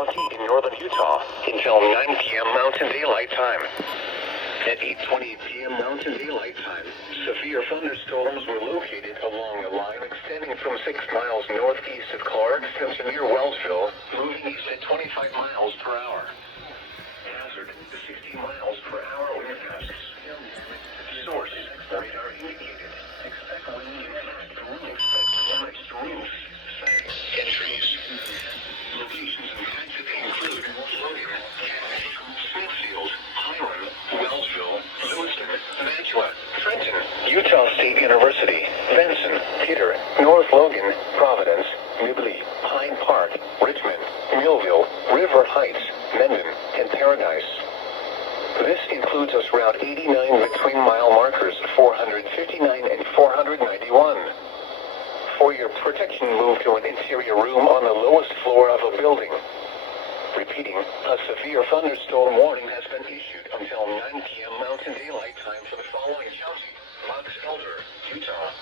County in northern Utah until 9 p.m. Mountain Daylight Time. At 8:20 p.m. Mountain Daylight Time, severe thunderstorms were located along a line extending from 6 miles northeast of Clark to near Wellsville, moving east at 25 miles per hour. Hazard, 60 miles per hour wind gusts. Source, radar indicated. Expect wind impact. Expect damaged roofs. Entries. Locations impacted include Logan, Smithfield, Hiram, Wellsville, Lewiston, Mantua, Trenton, Utah State University, Benson, Peter, North Logan, Providence, Nibley, Pine Park, Richmond, Millville, River Heights, Mendon, and Paradise. This includes us Route 89 between mile markers 459 and 491. For your protection, move to an interior room on the lowest floor of a building. Repeating, a severe thunderstorm warning has been issued until 9 p.m. Mountain Daylight Time for the following county: Box Elder, Utah,